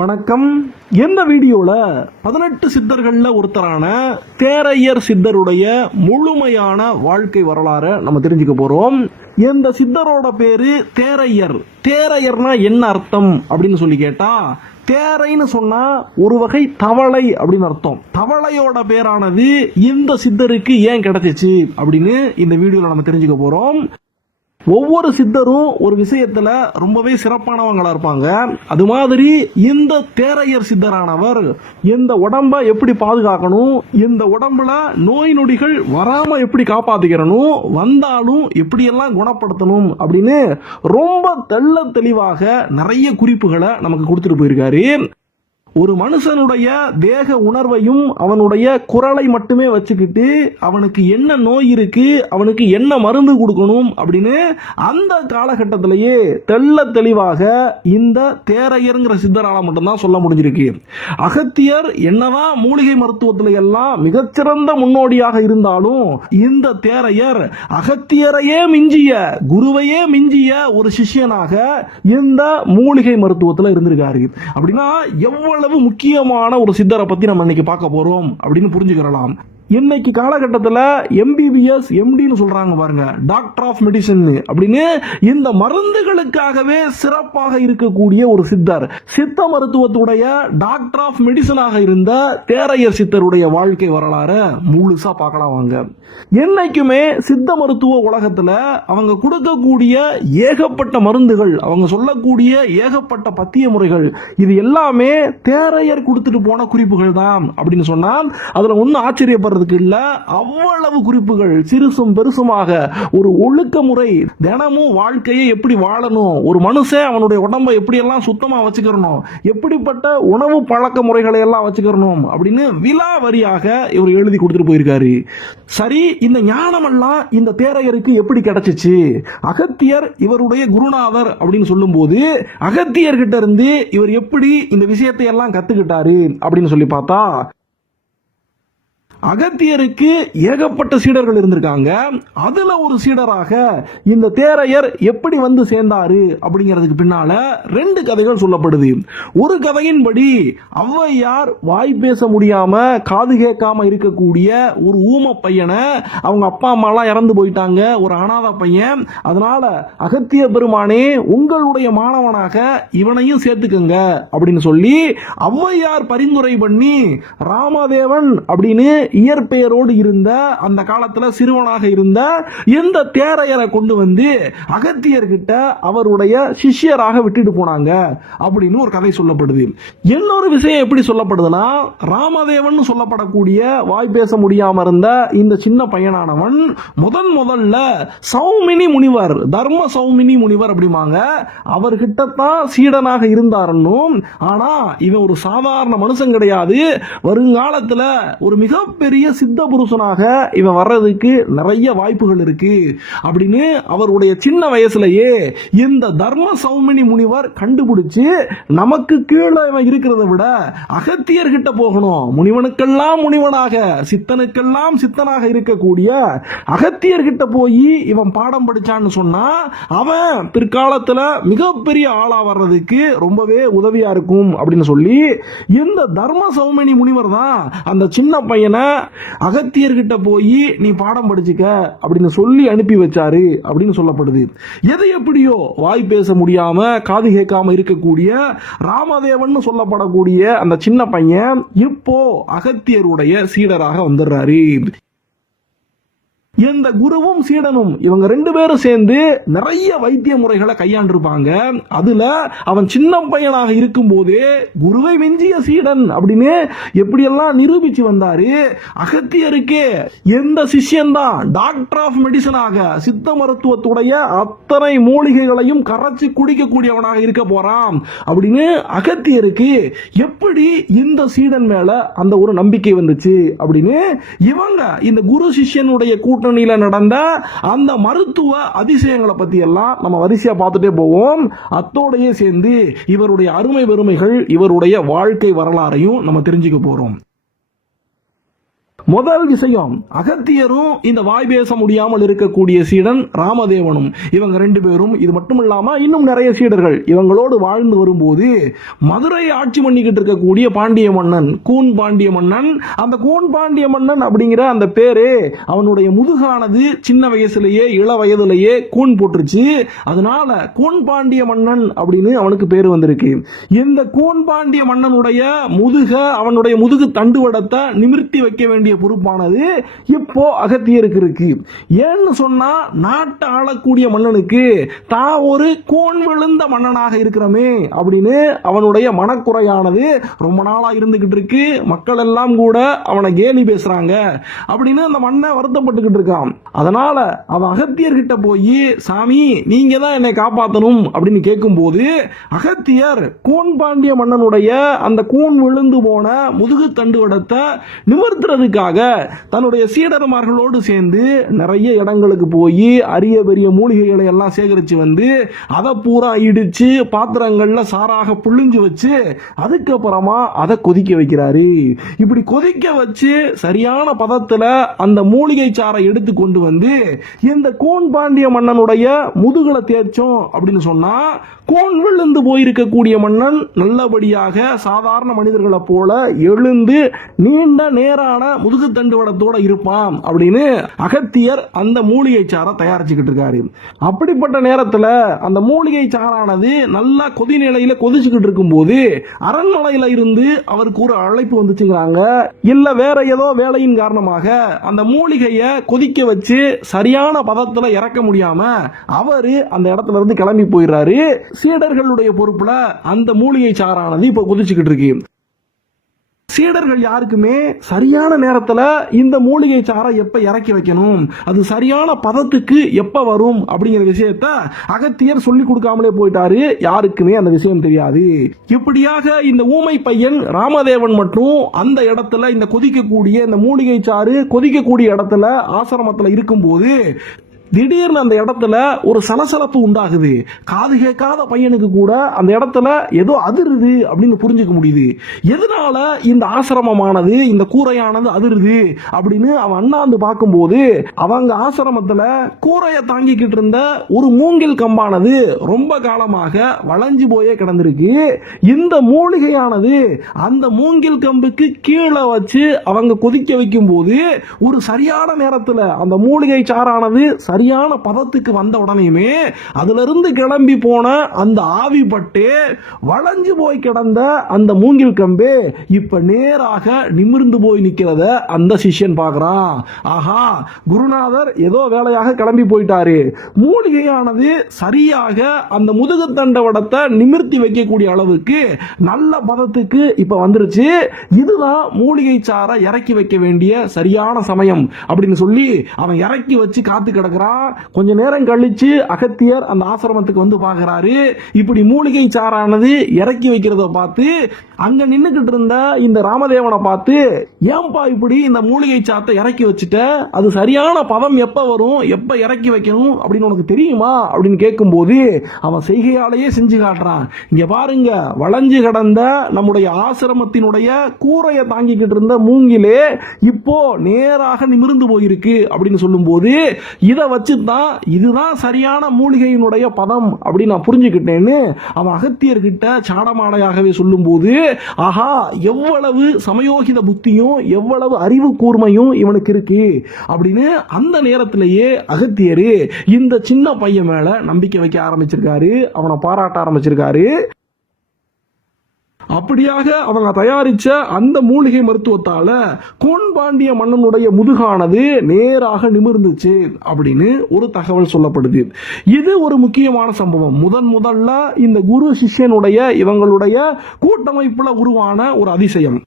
வணக்கம். இந்த வீடியோல 18 சித்தர்கள்ல ஒருத்தரான தேரையர் சித்தருடைய முழுமையான வாழ்க்கை வரலாறை நம்ம தெரிஞ்சுக்க போறோம். இந்த சித்தரோட பேரு தேரையர். தேரையர்னா என்ன அர்த்தம் அப்படின்னு சொல்லி கேட்டா, தேரைன்னு சொன்னா ஒரு வகை தவளை அப்படின்னு அர்த்தம். தவளையோட பேரானது இந்த சித்தருக்கு ஏன் கிடைச்சிச்சு அப்படின்னு இந்த வீடியோல நம்ம தெரிஞ்சுக்க போறோம். ஒவ்வொரு சித்தரும் ஒரு விஷயத்துல ரொம்பவே சிறப்பானவங்களா இருப்பாங்க. அது மாதிரி இந்த தேரையர் சித்தரானவர் இந்த உடம்ப எப்படி பாதுகாக்கணும், இந்த உடம்புல நோய் நொடிகள் வராம எப்படி காப்பாத்திக்கிறணும், வந்தாலும் எப்படியெல்லாம் குணப்படுத்தணும் அப்படின்னு ரொம்ப தெள்ள தெளிவாக நிறைய குறிப்புகளை நமக்கு கொடுத்துட்டு போயிருக்காரு. ஒரு மனுஷனுடைய தேக உணர்வையும் அவனுடைய குரலை மட்டுமே வச்சுக்கிட்டு அவனுக்கு என்ன நோய் இருக்கு, அவனுக்கு என்ன மருந்து கொடுக்கணும் அப்படின்னு அந்த காலகட்டத்திலேயே தெள்ள தெளிவாக இந்த தேரையர்ங்கிற சித்தரால மட்டும்தான் சொல்ல முடிஞ்சிருக்கு. அகத்தியர் என்னதான் மூலிகை மருத்துவத்தில் எல்லாம் மிகச்சிறந்த முன்னோடியாக இருந்தாலும் இந்த தேரையர் அகத்தியரையே மிஞ்சிய, குருவையே மிஞ்சிய ஒரு சிஷ்யனாக இந்த மூலிகை மருத்துவத்தில் இருந்திருக்காரு. அப்படின்னா எவ்வளவு முக்கியமான ஒரு சித்தரை பத்தி நம்ம இன்னைக்கு பார்க்க போறோம் அப்படின்னு புரிஞ்சுக்கலாம். இன்னைக்கு காலகட்டத்தில் MBBS MDன்னு சொல்றாங்க பாருங்க, டாக்டர் ஆஃப் மெடிசன் அப்படின்னு இந்த மருந்துகளுக்காகவே சிறப்பாக இருக்கக்கூடிய ஒரு சித்தர், சித்த மருத்துவத்துடைய டாக்டர் ஆஃப் மெடிசனாக இருந்த தேரையர் சித்தருடைய வாழ்க்கை வரலாறு முழுசா பார்க்கலாம் வாங்க. என்னைக்குமே சித்த மருத்துவ உலகத்துல அவங்க கொடுக்கக்கூடிய ஏகப்பட்ட மருந்துகள், அவங்க சொல்லக்கூடிய ஏகப்பட்ட பத்திய முறைகள், இது எல்லாமே தேரையர் கொடுத்துட்டு போன குறிப்புகள் தான் அப்படின்னு சொன்னால் அதுல ஒன்னும் ஆச்சரியப்படுறது இல்ல. அவ்வளவு குறிப்புகள் சிறுசும் பெருசுமாக ஒரு ஒழுக்க முறை, தினமும் வாழ்க்கையை எப்படி வாழணும், ஒரு மனுஷன் அவனுடைய உடம்பை எப்படி எல்லாம் சுத்தமா வச்சுக்கணும், எப்படிப்பட்ட உணவு பழக்க முறைகளை எல்லாம் வச்சுக்கணும் அப்படின்னு விலாவரியாக இவர் எழுதி கொடுத்துட்டு போயிருக்காரு. சரி, இந்த ஞானம் எல்லாம் இந்த தேரையருக்கு எப்படி கிடைச்சிச்சு? அகத்தியர் இவருடைய குருநாதர் அப்படின்னு சொல்லும் போது அகத்தியர் கிட்ட இருந்து இவர் எப்படி இந்த விஷயத்தை எல்லாம் கத்துக்கிட்டாரு அப்படின்னு சொல்லி பார்த்தா, அகத்தியருக்கு ஏகப்பட்ட சீடர்கள் இருந்திருக்காங்க. அதுல ஒரு சீடராக இந்த தேரையர் எப்படி வந்து சேர்ந்தாரு அப்படிங்கிறதுக்கு பின்னால ரெண்டு கதைகள் சொல்லப்படுது. ஒரு கதையின்படி ஔவையார் வாய் பேச முடியாம காது கேட்காம இருக்கக்கூடிய ஒரு ஊம பையனை, அவங்க அப்பா அம்மா எல்லாம் இறந்து போயிட்டாங்க, ஒரு அனாத பையன், அதனால அகத்திய பெருமானே உங்களுடைய மாணவனாக இவனையும் சேர்த்துக்கங்க அப்படின்னு சொல்லி ஔவையார் பரிந்துரை பண்ணி ராமதேவன் அப்படின்னு இயற்பெயரோடு இருந்த, அந்த காலத்துல சிறுவனாக இருந்த இந்த தேரையரை கொண்டு வந்து அகத்தியர்கிட்ட அவருடைய சிஷ்யராக விட்டுட்டு போனாங்க அப்படின்னு ஒரு கதை சொல்லப்படுது. இன்னொரு விஷயம் எப்படி சொல்லப்படுதுன்னா, ராமதேவன் சொல்லப்படக்கூடிய வாய் பேச முடியாம இருந்த இந்த சின்ன பையனானவன் முதல்ல சௌமினி முனிவர், தர்ம சௌமினி முனிவர் அப்படிமாங்க, அவர்கிட்ட தான் சீடனாக இருந்தாருன்னும், ஆனா இவன் ஒரு சாதாரண மனுஷன் கிடையாது, வருங்காலத்துல ஒரு மிகப்பெரிய சித்த புருஷனாக இவன் வர்றதுக்கு நிறைய வாய்ப்புகள் இருக்கு அப்படின்னு அவருடைய சின்ன வயசுலயே இந்த தர்ம சௌமினி முனிவர் கண்டுபிடிச்சு, நமக்கு கீழே இவன் இருக்கிறத விட அகத்தியர்கிட்ட போகணும், முனிவனுக்கெல்லாம் முனிவனாக சித்தனுக்கெல்லாம் சித்தனாக இருக்கக்கூடிய அகத்தியர்கிட்ட போய் இவன் பாடம் படிச்சான்னு சொன்னா அவன் பிற்காலத்துல மிகப்பெரிய ஆளா வர்றதுக்கு ரொம்பவே உதவியா இருக்கும் அப்படின்னு சொல்லி இந்த தர்ம சௌமினி முனிவர் தான் அந்த சின்ன பையனை அகத்தியர்கிட்ட போய் நீ பாடம் படிச்சுக்க அப்படின்னு சொல்லி அனுப்பி வச்சாரு அப்படின்னு சொல்லப்படுது. எது எப்படியோ வாய் பேச முடியாம காது கேட்காம இருக்கக்கூடிய ராமதேவன் சொல்லப்படக்கூடிய அந்த சின்ன பையன் இப்போ அகத்தியருடைய சீடராக வந்துடுறாரு. இந்த குருவும் சீடனும் இவங்க ரெண்டு பேரும் சேர்ந்து நிறைய வைத்திய முறைகளை கையாண்டிருப்பாங்க. அதுல அவன் சின்ன பையனாக இருக்கும் போதே குருவை மிஞ்சிய சீடன் அப்படின்னு எப்படியெல்லாம் நிரூபிச்சு வந்தாரு. அகத்தியருக்கே எந்த சிஷ்யன் தான் டாக்டர் ஆஃப் மெடிசனாக சித்த மருத்துவத்துடைய அத்தனை மூலிகைகளையும் கரைச்சி குடிக்கக்கூடியவனாக இருக்க போறான் அப்படின்னு அகத்தியருக்கு எப்படி இந்த சீடன் மேல அந்த ஒரு நம்பிக்கை வந்துச்சு அப்படின்னு இவங்க இந்த குரு சிஷ்யனுடைய கூட்டணியில நடந்த அந்த மருத்துவ அதிசயங்களை பத்தி எல்லாம் நம்ம வரிசையா பார்த்துட்டே போவோம். அத்தோடையே சேர்ந்து இவருடைய அருமை பெருமைகள், இவருடைய வாழ்க்கை வரலாறையும் நம்ம தெரிஞ்சுக்க போறோம். முதல் விஷயம், அகத்தியரும் இந்த வாய் பேச முடியாமல் இருக்கக்கூடிய சீடன் ராமதேவனும், இவங்க 2 பேரும், இது மட்டும் இல்லாம இன்னும் நிறைய சீடர்கள் இவங்களோடு வாழ்ந்து வரும்போது மதுரை ஆட்சி பண்ணிக்கிட்டு இருக்கக்கூடிய பாண்டிய மன்னன் கூன் பாண்டிய மன்னன், அந்த கூன் பாண்டிய மன்னன் அப்படிங்கிற அந்த பேரு அவனுடைய முதுகானது சின்ன வயசுலயே இள வயதிலேயே கூன் போட்டுருச்சு. அதனால கூன் பாண்டிய மன்னன் அப்படின்னு அவனுக்கு பேரு வந்திருக்கு. இந்த கூன் பாண்டிய மன்னனுடைய அவனுடைய முதுகு தண்டுவடத்தை நிமிர்த்தி வைக்க வேண்டிய பொறுப்பானது இப்போ அகத்தியருக்கு இருக்கு. ஏன்னு சொன்னா, நாட்டை ஆளக்கூடிய மன்னனுக்கு தான் ஒரு கோன் விழுந்த மன்னனாக இருக்கிறமே அப்படின்னு அவனுடைய மனக்குறையானது ரொம்ப நாளா இருந்துகிட்டு இருக்கு. மக்கள் எல்லாம் கூட அவனை கேலி பேசுறாங்க அப்படின்னு அந்த மன்னன் வருத்தப்பட்டுக்கிட்டு இருக்கான். அதனால அவன் அகத்தியர்கிட்ட போய், சாமி நீங்க தான் என்னை காப்பாற்றணும் அப்படின்னு கேட்கும்போது, அகத்தியர் கோன் பாண்டிய மன்னனுடைய அந்த கூன் விழுந்து போன முதுகு தண்டுவடத்தை நிமிர்த்துறதுக்காக தன்னுடைய சீடர்மார்களோடு சேர்ந்து நிறைய இடங்களுக்கு போய் அரிய பெரிய மூலிகைகளை எல்லாம் சேகரித்து வந்து அதை பூரா இடிச்சு பாத்திரங்கள்ல சாராக புழிஞ்சு வச்சு அதுக்கப்புறமா அதை கொதிக்க வைக்கிறாரு. இப்படி கொதிக்க வச்சு சரியான பதத்துல அந்த மூலிகை சாறை எடுத்து கொண்டு வந்து இந்த கோன் பாண்டிய மன்னனுடைய முதுகுல தேய்ச்சோம் அப்படின்னு சொன்னா, கோன் விழுந்து போயிருக்கக்கூடிய மன்னன் நல்லபடியாக சாதாரண மனிதர்களை போல எழுந்து நீண்ட நேரான முதுகு தண்டுவடத்தோட இருப்பான் அப்படின்னு அகத்தியர் அந்த மூலிகை சாரை தயாரிச்சுக்கிட்டு இருக்காரு. அப்படிப்பட்ட நேரத்தில் அந்த மூலிகை சாரானது நல்லா கொதி நிலையில கொதிச்சுக்கிட்டு இருக்கும் போது அரண்மனையில இருந்து அவருக்கு ஒரு அழைப்பு வந்துச்சுங்கிறாங்க. இல்ல வேற ஏதோ வேலையின் காரணமாக அந்த மூலிகையை கொதிக்க வச்சு சரியான பதத்துல இறக்க முடியாம அவரு அந்த இடத்துல இருந்து கிளம்பி போயிடுறாரு. சீடர்களுடைய பொறுப்புல அந்த மூலிகை சாரானது இப்ப கொதிச்சுக்கிட்டு இருக்கு. சீடர்கள் யாருக்குமே சரியான நேரத்தில் இந்த மூலிகை சாரை எப்ப இறக்கி வைக்கணும், அது சரியான பதத்துக்கு எப்ப வரும் அப்படிங்கிற விஷயத்த அகத்தியர் சொல்லி கொடுக்காமலே போயிட்டாரு. யாருக்குமே அந்த விஷயம் தெரியாது. இப்படியாக இந்த ஊமை பையன் ராமதேவன் மற்றும் அந்த இடத்துல இந்த கொதிக்கக்கூடிய இந்த மூலிகை சாறு கொதிக்கக்கூடிய இடத்துல ஆசிரமத்தில் இருக்கும்போது திடீர்னு அந்த இடத்துல ஒரு சலசலப்பு உண்டாகுது. காது கேட்காத பையனுக்கு கூட அந்த இடத்துல ஏதோ அதிருது அப்படின்னு புரிஞ்சுக்க முடியுது. எதனால இந்த ஆசிரமமானது, இந்த கூரையானது அதிருது அப்படின்னு அவன் அண்ணாந்து பார்க்கும்போது அவங்க ஆசிரமத்துல கூரையை தாங்கிக்கிட்டு இருந்த ஒரு மூங்கில் கம்பானது ரொம்ப காலமாக வளைஞ்சு போயே கிடந்திருக்கு. இந்த மூலிகையானது அந்த மூங்கில் கம்புக்கு கீழே வச்சு அவங்க கொதிக்க வைக்கும் போது ஒரு சரியான நேரத்தில் அந்த மூலிகை சாரானது சரியான பதத்துக்கு வந்த உடனேயுமே அதிலிருந்து கிளம்பி போன அந்த ஆவி பட்டு வளைஞ்சு போய் கிடந்த அந்த மூங்கில் கம்பு இப்ப நேராக நிமிர்ந்து போய் நிக்கிறத அந்த சிஷ்யன் பார்க்கறான். ஆஹா, குருநாதர் ஏதோ வேலையாக கிளம்பி போயிட்டாரு. மூலிகையானது சரியாக அந்த முதுகு தண்டவடத்தை நிமிர்த்தி வைக்கக்கூடிய அளவுக்கு நல்ல பதத்துக்கு இப்ப வந்துருச்சு. இதுதான் மூலிகை சாரை இறக்கி வைக்க வேண்டிய சரியான சமயம் அப்படின்னு சொல்லி அவன் இறக்கி வச்சு காத்து கிடக்கிறான். கொஞ்ச நேரம் கழிச்சு அகத்தியர் அந்த ஆசிரமத்துக்கு வந்து பார்க்கிறாரு. இப்படி மூலிகை சாரானது இறக்கி வைக்கிறத பார்த்து அங்க நின்னுக்கிட்டு இருந்த இந்த ராமதேவனை பார்த்து, ஏன்பா இப்படி இந்த மூலிகை சாத்தை இறக்கி வச்சுட்ட, அது சரியான பதம் எப்ப வரும், எப்ப இறக்கி வைக்கணும் அப்படின்னு உனக்கு தெரியுமா அப்படின்னு கேட்கும்போது அவன் செய்கையாலேயே செஞ்சு காட்டுறான். இங்க பாருங்க, வளைஞ்சு கிடந்த நம்முடைய ஆசிரமத்தினுடைய கூரையை தாங்கிக்கிட்டு இருந்த மூங்கிலே இப்போ நேராக நிமிர்ந்து போயிருக்கு அப்படின்னு சொல்லும்போது இதை வச்சுதான் இதுதான் சரியான மூலிகையினுடைய பதம் அப்படின்னு நான் புரிஞ்சுக்கிட்டேன்னு அவன் அகத்தியர்கிட்ட சாடமாடையாகவே சொல்லும் போது, ஆஹா, எவ்வளவு சமயோகித புத்தியும் எவ்வளவு அறிவு கூர்மையும் இவனுக்கு இருக்கு அப்படின்னு அந்த நேரத்திலேயே அகத்தியர் இந்த சின்ன பையன் மேல நம்பிக்கை வைக்க ஆரம்பிச்சிருக்காரு. அவனை பாராட்ட ஆரம்பிச்சிருக்காரு. அப்படியாக அவங்க தயாரிச்ச அந்த மூலிகை மருத்துவத்தால கோன் பாண்டிய மன்னனுடைய முதுகானது நேராக நிமிர்ந்துச்சு அப்படின்னு ஒரு தகவல் சொல்லப்படுது. இது ஒரு முக்கியமான சம்பவம். முதல்ல இந்த குரு சிஷ்யனுடைய இவங்களுடைய கூட்டமைப்புல உருவான ஒரு அதிசயம்.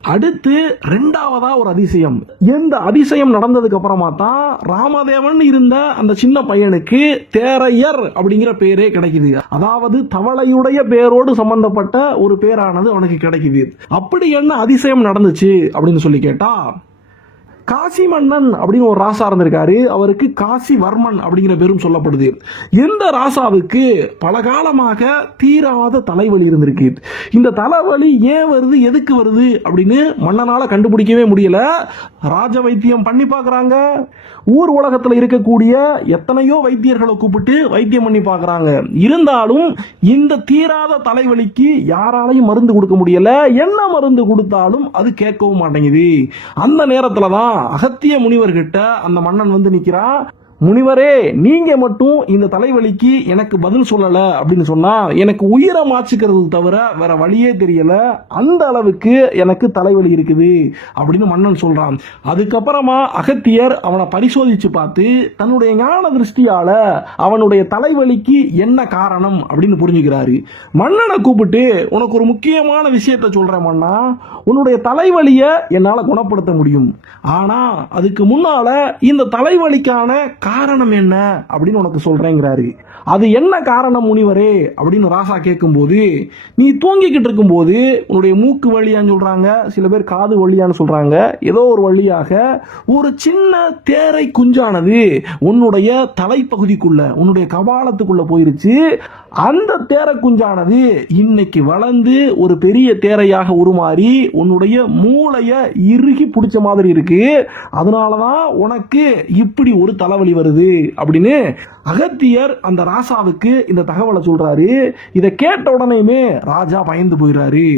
அடுத்து ரெண்டாவதா ஒரு அதிசயம். இந்த அதிசயம் நடந்ததுக்கு அப்புறமா தான் ராமதேவன் இருந்த அந்த சின்ன பையனுக்கு தேரையர் அப்படிங்கிற பேரே கிடைக்குது. அதாவது தவளையுடைய பேரோடு சம்பந்தப்பட்ட ஒரு பேரானது அவனுக்கு கிடைக்குது. அப்படி என்ன அதிசயம் நடந்துச்சு அப்படின்னு சொல்லி கேட்டா, காசி மன்னன் அப்படின்னு ஒரு ராசா இருந்திருக்காரு. அவருக்கு காசிவர்மன் அப்படிங்கிற பேரும் சொல்லப்படுது. இந்த ராசாவுக்கு பல காலமாக தீராத தலைவலி இருந்திருக்கு. இந்த தலைவலி ஏன் வருது, எதுக்கு வருது அப்படின்னு மன்னனால கண்டுபிடிக்கவே முடியல. ராஜ வைத்தியம் பண்ணி பார்க்கறாங்க. ஊர் உலகத்தில் இருக்கக்கூடிய எத்தனையோ வைத்தியர்களை கூப்பிட்டு வைத்தியம் பண்ணி பார்க்கறாங்க. இருந்தாலும் இந்த தீராத தலைவலிக்கு யாராலையும் மருந்து கொடுக்க முடியல. என்ன மருந்து கொடுத்தாலும் அது கேட்கவும் மாட்டேங்குது. அந்த நேரத்துல தான் அகத்திய முனிவர்கிட்ட அந்த மன்னன் வந்து நிக்கிறான். முனிவரே, நீங்க மட்டும் இந்த தலைவலிக்கு எனக்கு பதில் சொல்லல அப்படின்னு சொன்னா எனக்கு உயிரை மாச்சுக்கிறது தவிர வேற வழியே தெரியல. அந்த அளவுக்கு எனக்கு தலைவலி இருக்குது அப்படின்னு மன்னன் சொல்றான். அதுக்கப்புறமா அகத்தியர் அவனை பரிசோதிச்சு பார்த்து தன்னுடைய ஞான திருஷ்டியால அவனுடைய தலைவலிக்கு என்ன காரணம் அப்படின்னு புரிஞ்சுக்கிறாரு. மன்னனை கூப்பிட்டு, உனக்கு ஒரு முக்கியமான விஷயத்த சொல்றேன் மன்னா, உன்னுடைய தலைவலியை என்னால குணப்படுத்த முடியும். ஆனா அதுக்கு முன்னால இந்த தலைவலிக்கான காரணம் என்ன அப்படின்னு உனக்கு சொல்றேங்கிறாரு. அது என்ன காரணம் முனிவரே அப்படின்னு ராசா கேட்கும்போது, நீ தூங்கிக்கிட்டு இருக்கும்போது உன்னுடைய மூக்கு வழியான்னு சொல்றாங்க, சில பேர் காது வழியான்னு சொல்றாங்க, ஏதோ ஒரு வழியாக ஒரு சின்ன தேரை குஞ்சானது உன்னுடைய தலைப்பகுதிக்குள்ள, உன்னுடைய கபாலத்துக்குள்ள போயிருச்சு. அந்த தேரை குஞ்சானது இன்னைக்கு வளர்ந்து ஒரு பெரிய தேரையாக உருமாறி உன்னுடைய மூளைய இறுகி பிடிச்ச மாதிரி இருக்கு. அதனாலதான் உனக்கு இப்படி ஒரு தலைவலி வருது அப்படின்னு அகத்தியர் அந்த ராசாவுக்கு இந்த தகவலை சொல்றாரு. இதை கேட்ட உடனேயுமே ராஜா பயந்து போயிடுறாரு.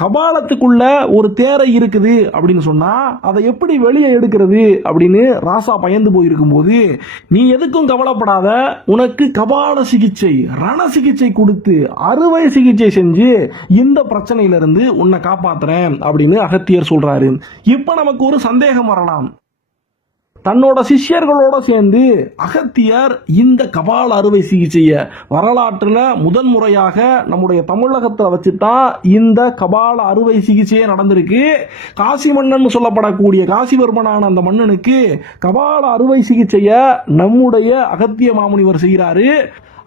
கபாலத்துக்குள்ள ஒரு தேரை இருக்குது அப்படின்னு சொன்னா அதை எப்படி வெளியே எடுக்கிறது அப்படின்னு ராசா பயந்து போயிருக்கும் போது, நீ எதுக்கும் கவலைப்படாத, உனக்கு கபால சிகிச்சை, ரண சிகிச்சை கொடுத்து அறுவை சிகிச்சை செஞ்சு இந்த பிரச்சனையிலிருந்து உன்னை காப்பாத்துறேன் அப்படின்னு அகத்தியர் சொல்றாரு. இப்ப நமக்கு ஒரு சந்தேகம் வரலாம். தன்னோட சிஷ்யர்களோட சேர்ந்து அகத்தியர் இந்த கபால அறுவை சிகிச்சையை வரலாற்றில் முதன்முறையாக நம்முடைய தமிழகத்தில் வச்சுதான் இந்த கபால அறுவை சிகிச்சையே நடந்திருக்கு. காசி மன்னன் சொல்லப்படக்கூடிய காசிவர்மனான அந்த மன்னனுக்கு கபால அறுவை சிகிச்சையை நம்முடைய அகத்திய மாமுனிவர் செய்கிறாரு.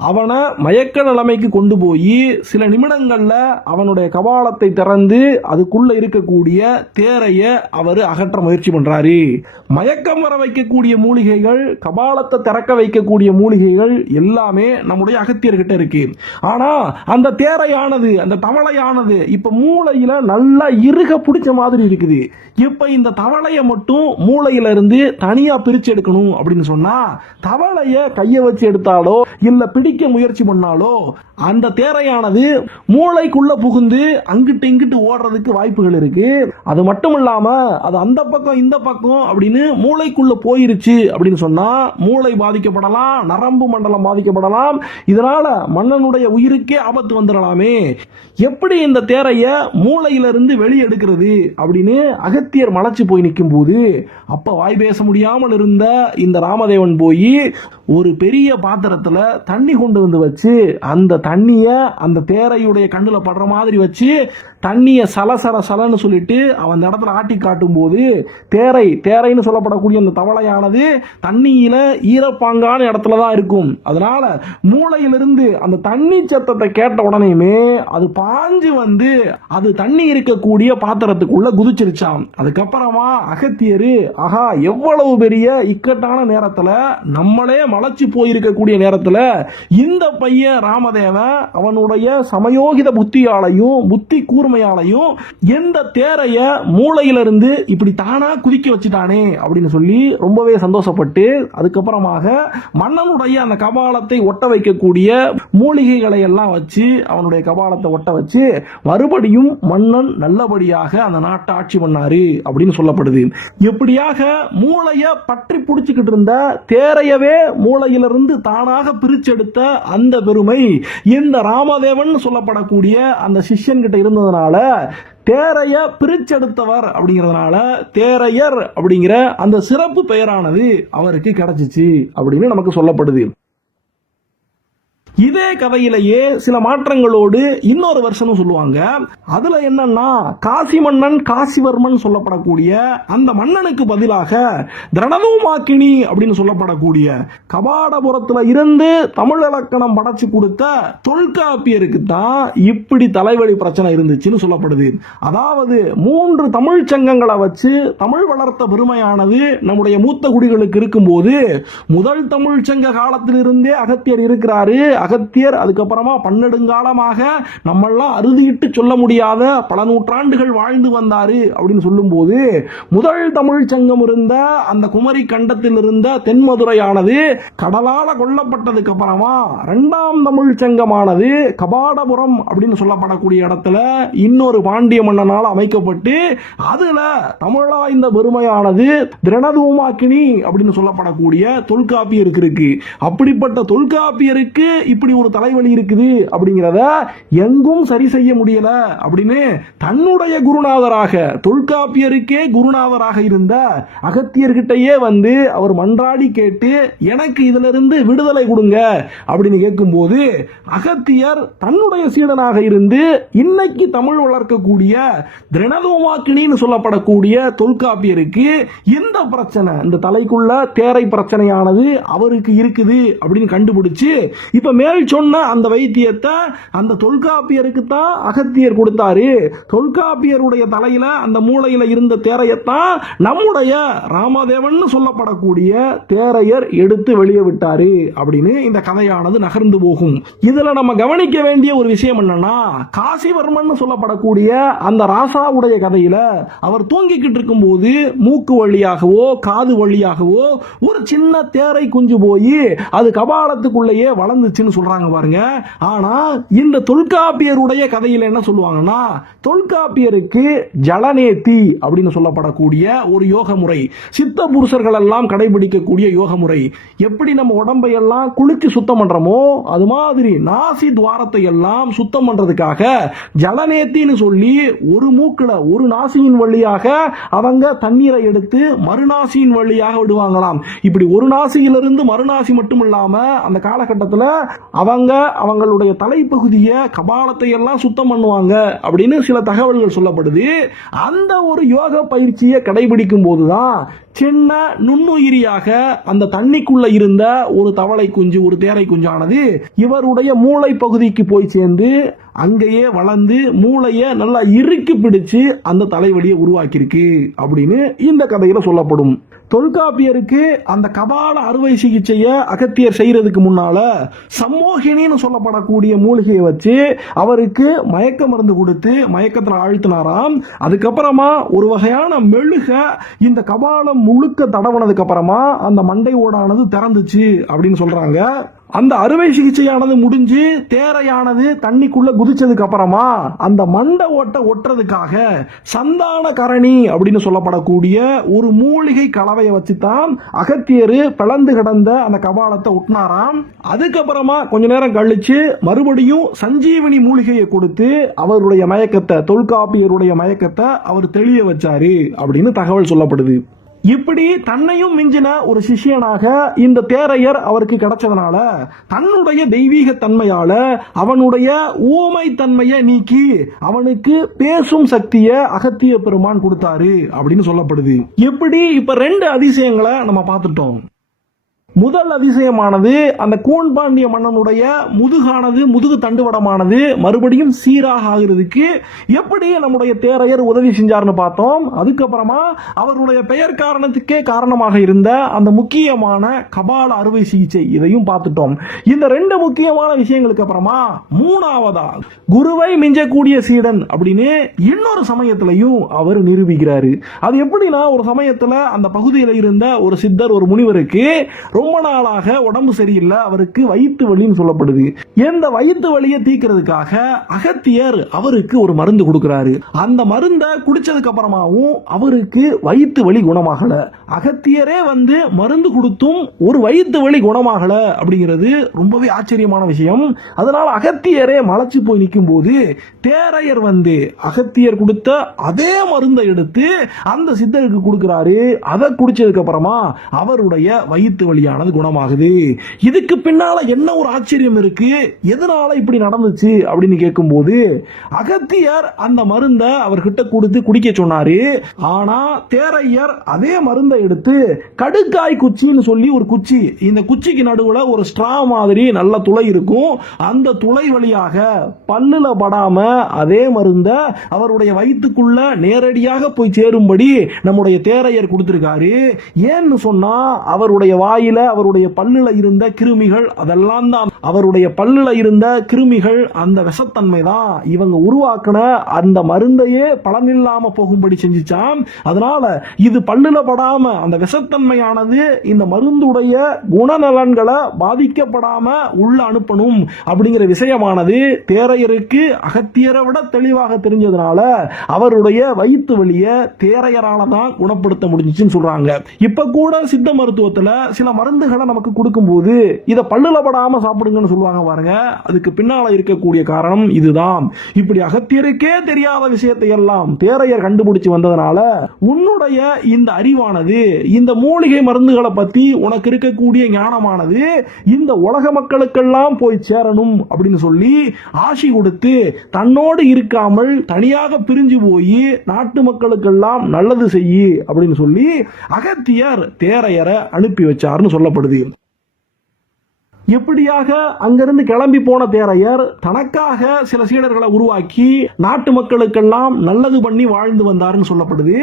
அவனை மயக்க நிலைமைக்கு கொண்டு போய் சில நிமிடங்கள்ல அவனுடைய கபாலத்தை திறந்து அதுக்குள்ள இருக்கக்கூடிய தேரைய அவர் அகற்ற முயற்சி பண்றாரு. மயக்கம் வர வைக்கக்கூடிய மூலிகைகள், கபாலத்தை திறக்க வைக்கக்கூடிய மூலிகைகள் எல்லாமே நம்முடைய அகத்தியர்கிட்ட இருக்கு. ஆனா அந்த தேரையானது, அந்த தவளையானது இப்ப மூளையில நல்லா இறுக பிடிச்ச மாதிரி இருக்குது. இப்ப இந்த தவளையை மட்டும் மூளையில இருந்து தனியா பிரிச்சு எடுக்கணும் அப்படின்னு சொன்னா தவளைய கைய வச்சு எடுத்தாலோ இல்ல பிடிக்க முயற்சி பண்ணாலோ அந்த தேரையானது மூளைக்குள்ள புகுந்து அங்கிட்டு இங்கிட்டு ஓடுறதுக்கு வாய்ப்புகள் இருக்கு. அது மட்டும் இல்லாம அது அந்த பக்கம் இந்த பக்கம் அப்படின்னு மூளைக்குள்ள போயிருச்சு அப்படின்னு சொன்னா மூளை பாதிக்கப்படலாம், நரம்பு மண்டலம் பாதிக்கப்படலாம். இதனால மன்னனுடைய உயிருக்கே ஆபத்து வந்துடலாமே. எப்படி இந்த தேரைய மூளையிலிருந்து வெளியெடுக்கிறது அப்படின்னு அகத்தியர் மலைச்சு போய் நிற்கும் போது, அப்ப வாய் பேச முடியாமல் இருந்த இந்த ராமதேவன் போய் ஒரு பெரிய பாத்திரத்துல தண்ணி கொண்டு வந்து வச்சு அந்த தண்ணிய அந்த தேரையுடைய கண்ணுல படுற மாதிரி வச்சு தண்ணிய சலசர சலன்னு சொல்லிட்டு அவன் அந்த இடத்துல ஆட்டி காட்டும் போது தேரைன்னு சொல்லப்படக்கூடிய அந்த தவளையானது தண்ணியில ஈரப்பாங்கான இடத்துல தான் இருக்கும். அதனால மூளையிலிருந்து அந்த தண்ணி சத்தத்தை கேட்ட உடனேயுமே அது பாஞ்சு வந்து அது தண்ணி இருக்கக்கூடிய பாத்திரத்துக்குள்ள குதிச்சிருச்சாம். அதுக்கப்புறமா அகத்தியரு, ஆஹா எவ்வளவு பெரிய இக்கட்டான நேரத்துல, நம்மளே மலைச்சு போயிருக்கக்கூடிய நேரத்துல இந்த பையன் ராமதேவன் அவனுடைய சமயோகித புத்தியாலையும் புத்தி கூர்மையாலையும் எந்த தேரைய மூளையிலிருந்து இப்படி தானா குதிக்க வச்சுட்டானே அப்படின்னு சொல்லி ரொம்பவே சந்தோஷப்பட்டு அதுக்கப்புறமாக மன்னனுடைய அந்த கபாலத்தை ஒட்ட வைக்கக்கூடிய மூலிகைகளை எல்லாம் வச்சு அவனுடைய கபாலத்தை ஒட்ட வச்சு மறுபடியும் மன்னன் நல்லபடியாக அந்த நாட்டை ஆட்சி பண்ணாரு அப்படின்னு சொல்லப்படுது. எப்படியாக மூளைய பற்றி பிடிச்சுக்கிட்டு இருந்த தேரையவே மூளையிலிருந்து தானாக பிரிச்செடுத்த அந்த பெருமை இந்த ராமதேவன் சொல்லப்படக்கூடிய அந்த சிஷ்யன் கிட்ட இருந்ததுனால தேரைய பிரிச்செடுத்தவர் அப்படிங்கிறதுனால தேரையர் அப்படிங்கிற அந்த சிறப்பு பெயரானது அவருக்கு கிடைச்சிச்சு அப்படின்னு நமக்கு சொல்லப்படுது. இதே கதையிலேயே சில மாற்றங்களோடு இன்னொரு வருஷனும் சொல்லுவாங்க. அதுல என்னன்னா, காசி மன்னன் காசிவர்மன் சொல்லப்படக்கூடிய அந்த மன்னனுக்கு பதிலாக திரணதூமாக்கினி அப்படின்னு சொல்லப்படக்கூடிய கபாடபுரத்துல இருந்து தமிழ் இலக்கணம் படைச்சு கொடுத்த தொல்காப்பியருக்கு தான் இப்படி தலைவலி பிரச்சனை இருந்துச்சுன்னு சொல்லப்படுது. அதாவது 3 தமிழ் சங்கங்களை வச்சு தமிழ் வளர்த்த பெருமையானது நம்முடைய மூத்த குடிகளுக்கு இருக்கும்போது, முதல் தமிழ் சங்க காலத்திலிருந்தே அகத்தியர் இருக்கிறாரு. அகத்தியர் அதுக்கப்புறமா பன்னெடுங்காலமாக நம்மெல்லாம் அறுதியிட்டு சொல்ல முடியாத பல நூற்றாண்டுகள் வாழ்ந்து வந்தாரு அப்படின்னு சொல்லும்போது, முதல் தமிழ் சங்கம் இருந்த அந்த குமரி கண்டத்தில் இருந்த தென்மதுரையானது கடலால கொல்லப்பட்டதுக்கு அப்புறமா 2ஆம் தமிழ் சங்கமானது கபாடபுரம் அப்படின்னு சொல்லப்படக்கூடிய இடத்துல இன்னொரு பாண்டிய மன்னனால் அமைக்கப்பட்டு, அதுல தமிழா இந்த பெருமையானது திரணதூமாக்கினி அப்படின்னு சொல்லப்படக்கூடிய தொல்காப்பியருக்கு இருக்கு. அப்படிப்பட்ட தொல்காப்பியருக்கு இப்படி ஒரு தலைவலி இருக்குது அப்படிங்கிறத எங்கும் சரி செய்ய முடியல அப்படின்னு தன்னுடைய குருநாதராக, தொல்காப்பியருக்கே குருநாதராக இருந்த அகத்தியர்கிட்டயே வந்து அவர் மன்றாடி கேட்டு, எனக்கு இதுல இருந்து விடுதலை கொடுங்க அப்படின்னு கேட்கும்போது, அகத்தியர் தன்னுடைய சீடனாக இருந்து இன்னைக்கு தமிழ் வளர்க்கக்கூடிய திரணதூமாக்கினின்னு சொல்லப்படக்கூடிய தொல்காப்பியருக்கு இந்த பிரச்சனை, இந்த தலைக்குள்ள தேரை பிரச்சனையானது அவருக்கு இருக்குது அப்படின்னு கண்டுபிடிச்சு, இப்ப மேல் சொன்ன அந்த வைத்தியத்தை அந்த தொல்காப்பியருக்கு தான் அகத்தியர் கொடுத்தாரு. தொல்காப்பியருடைய தலையில அந்த மூளையில இருந்த தேரையத்தான் நம்முடைய ராமதேவன் சொல்லப்படக்கூடிய தேரையர் எடுத்து வெளியே விட்டாரு அப்படின்னு இந்த கதையானது நகர்ந்து போகும். இதுல நம்ம கவனிக்க வேண்டிய ஒரு விஷயம் என்னன்னா, காசிவர்மன் சொல்லப்படக்கூடிய அந்த ராசாவுடைய கதையில அவர் தூங்கிக்கிட்டு இருக்கும் போது மூக்கு வழியாகவோ காது வழியாகவோ ஒரு சின்ன தேரை குஞ்சு போய் அது கபாலத்துக்குள்ளேயே வளர்ந்துச்சுன்னு சொல்றாங்க பாருங்க. ஆனா இந்த தொல்காப்பியருடைய கதையில என்ன சொல்லுவாங்கன்னா, தொல்காப்பியருக்கு ஜலநேத்தி அப்படின்னு சொல்லப்படக்கூடிய ஒரு யோக முறை, சித்த புருஷர்கள் எல்லாம் கடைபிடிக்கக்கூடிய யோக முறை. எப்படி நம்ம உடம்பை எல்லாம் குளிச்சு சுத்தம் பண்றோமோ அது மாதிரி நாசி துவாரத்தை எல்லாம் சுத்தம் பண்றதுக்காக ஜலநேத்தின்னு சொல்லி ஒரு மூக்குல ஒரு நாசியின் வழியாக அவங்க தண்ணீரை எடுத்து மறுநாசியின் வழியாக விடுவாங்களாம். இப்படி ஒரு நாசியிலிருந்து மறுநாசி மட்டும் இல்லாம அந்த காலகட்டத்தில் அவங்களுடைய தலைப்பகுதியை கபாலத்தை எல்லாம் சுத்தம் பண்ணுவாங்க அப்படின்னு சில தகவல்கள் சொல்லப்படுது. அந்த ஒரு யோக பயிற்சியை கடைபிடிக்கும் போதுதான் சின்ன நுண்ணுயிரியாக அந்த தண்ணிக்குள்ள இருந்த ஒரு தவளை குஞ்சு, ஒரு தேரை குஞ்சானது இவருடைய மூளை பகுதிக்கு போய் சேர்ந்து அங்கேயே வளர்ந்து மூளையை நல்லா இறுக்கி பிடிச்சு அந்த தலைவலியை உருவாக்கியிருக்கு அப்படின்னு இந்த கதையில சொல்லப்படும். தொல்காப்பியருக்கு அந்த கபால அறுவை சிகிச்சையை அகத்தியர் செய்யறதுக்கு முன்னால சம்மோகினின்னு சொல்லப்படக்கூடிய மூலிகையை வச்சு அவருக்கு மயக்க மருந்து கொடுத்து மயக்கத்தில் ஆழ்த்தினாராம். அதுக்கப்புறமா ஒரு வகையான மெழுக இந்த கபாலம் முழுக்க தடவனதுக்கு அப்புறமா அந்த மண்டை ஓடானது திறந்துச்சு அப்படின்னு சொல்றாங்க. அந்த அறுவை சிகிச்சையானது முடிஞ்சு தேரையானது தண்ணிக்குள்ள குதிச்சதுக்கு அப்புறமா அந்த மண்டை ஓட்டை ஒட்டுறதுக்காக சந்தான கரணி அப்படின்னு சொல்லப்படக்கூடிய ஒரு மூலிகை கலவையை வச்சுதான் அகத்தியர் பிளந்து கிடந்த அந்த கபாலத்தை ஒட்டினாராம். அதுக்கப்புறமா கொஞ்ச நேரம் கழிச்சு மறுபடியும் சஞ்சீவினி மூலிகையை கொடுத்து அவருடைய மயக்கத்தை, தொல்காப்பியருடைய மயக்கத்தை அவர் தெளிய வச்சாரு அப்படின்னு தகவல் சொல்லப்படுது. இப்படி தன்னையும் மிஞ்சின ஒரு சிஷியனாக இந்த தேரையர் அவருக்கு கிடைச்சதுனால தன்னுடைய தெய்வீக தன்மையால அவனுடைய ஊமை தன்மையை நீக்கி அவனுக்கு பேசும் சக்தியை அகத்திய பெருமான் கொடுத்தாரு அப்படின்னு சொல்லப்படுது. எப்படி இப்ப 2 அதிசயங்களை நம்ம பார்த்துட்டோம். முதல் அதிசயமானது அந்த கூன்பாண்டிய மன்னனுடைய முதுகு தண்டுவடமானது மறுபடியும் சீராக ஆகிறதுக்கு எப்படி நம்முடைய தேரையர் உதவி செஞ்சார்னு பார்த்தோம். அதுக்கப்புறமா அவருடைய பெயர் காரணத்துக்கே காரணமாக இருந்த அந்த முக்கியமான கபால அறுவை சிகிச்சை, இதையும் பார்த்துட்டோம். இந்த 2 முக்கியமான விஷயங்களுக்கு அப்புறமா மூணாவதா குருவை மிஞ்சக்கூடிய சீடன் அப்படின்னு இன்னொரு சமயத்திலையும் அவர் நிரூபிக்கிறாரு. அது எப்படின்னா, ஒரு சமயத்துல அந்த பகுதியில் இருந்த ஒரு சித்தர், ஒரு முனிவருக்கு ரொம்ப நாளாக உடம்பு சரியில்லை, அவருக்கு வயிற்று வலின்னு சொல்லப்படுது. இந்த வயிற்று வலியை தீர்க்கிறதுக்காக அகத்தியர் அவருக்கு ஒரு மருந்து கொடுக்கிறாரு. அந்த மருந்தை குடிச்சதுக்கு அப்புறமாவும் அவருக்கு வயிற்று வலி குணமாகல. அகத்தியரே வந்து மருந்து கொடுத்தும் ஒரு வயிற்று வலி குணமாகல அப்படிங்கிறது ரொம்பவே ஆச்சரியமான விஷயம். அதனால அகத்தியரே மலைச்சு போய் நிற்கும் போது தேரையர் வந்து அகத்தியர் கொடுத்த அதே மருந்தை எடுத்து அந்த சித்தருக்கு கொடுக்கிறாரு. அதை குடிச்சதுக்கு அப்புறமா அவருடைய வயிற்று வலியான நோயானது குணமாகுது. இதுக்கு பின்னால என்ன ஒரு ஆச்சரியம் இருக்கு, எதனால இப்படி நடந்துச்சு அப்படின்னு கேட்கும்போது, அகத்தியர் அந்த மருந்தை அவர்கிட்ட கொடுத்து குடிக்க சொன்னாரு. ஆனா தேரையர் அதே மருந்தை எடுத்து கடுக்காய் குச்சின்னு சொல்லி ஒரு குச்சி, இந்த குச்சிக்கு நடுவுல ஒரு ஸ்ட்ரா மாதிரி நல்ல துளை இருக்கும், அந்த துளை வழியாக பல்லுல படாம அதே மருந்த அவருடைய வயிற்றுக்குள்ள நேரடியாக போய் சேரும்படி நம்முடைய தேரையர் கொடுத்திருக்காரு. ஏன்னு சொன்னா அவருடைய வாயில அவருடைய பல்லுல இருந்த கிருமிகள், அதெல்லாம் தான் அவருடைய பல்லுல இருந்த கிருமிகள், அந்த விஷத்தன்மை தான் இவங்க உருவாக்கின அந்த மருந்தையே பலனில்லாம போகும்படி செஞ்சுச்சாம். அதனால இது பல்லுல படாம அந்த விஷத்தன்மையானது இந்த மருந்துடைய குணநலன்களை பாதிக்கப்படாம உள்ள அனுப்பணும் அப்படிங்கிற விஷயமானது தேரையருக்கு அகத்தியரை விட தெளிவாக தெரிஞ்சதுனால அவருடைய வயிற்று வலிய தேரையரால தான் குணப்படுத்த முடிஞ்சுன்னு சொல்றாங்க. இப்ப கூட சித்த மருத்துவத்துல சில மருந்துகளை நமக்கு கொடுக்கும்போது இதை பல்லுல படாம சாப்பிடுங்கன்னு சொல்லுவாங்க பாருங்க. அதுக்கு பின்னால இருக்கக்கூடிய காரணம் இதுதான். இப்படி அகத்தியருக்கே தெரியாத விஷயத்தை எல்லாம் தேரையர் கண்டுபிடிச்சு வந்ததனால உன்னுடைய இந்த அறிவானது, இந்த மூலிகை மருந்துகளை பத்தி உனக்கு இருக்கக்கூடிய ஞானமானது இந்த உலக மக்களுக்கெல்லாம் போய் சேரணும் அப்படின்னு சொல்லி ஆசி கொடுத்து தன்னோடு இருக்காமல் தனியாக பிரிஞ்சு போய் நாட்டு மக்களுக்கெல்லாம் நல்லது செய்யி அப்படின்னு சொல்லி அகத்தியர் தேரையரை அனுப்பி வச்சார்னு சொல்லப்படுது. எப்படியாக அங்கிருந்து கிளம்பி போன தேரையர் தனக்காக சில சீடர்களை உருவாக்கி நாட்டு மக்களுக்கெல்லாம் நல்லது பண்ணி வாழ்ந்து வந்தார்னு சொல்லப்படுது.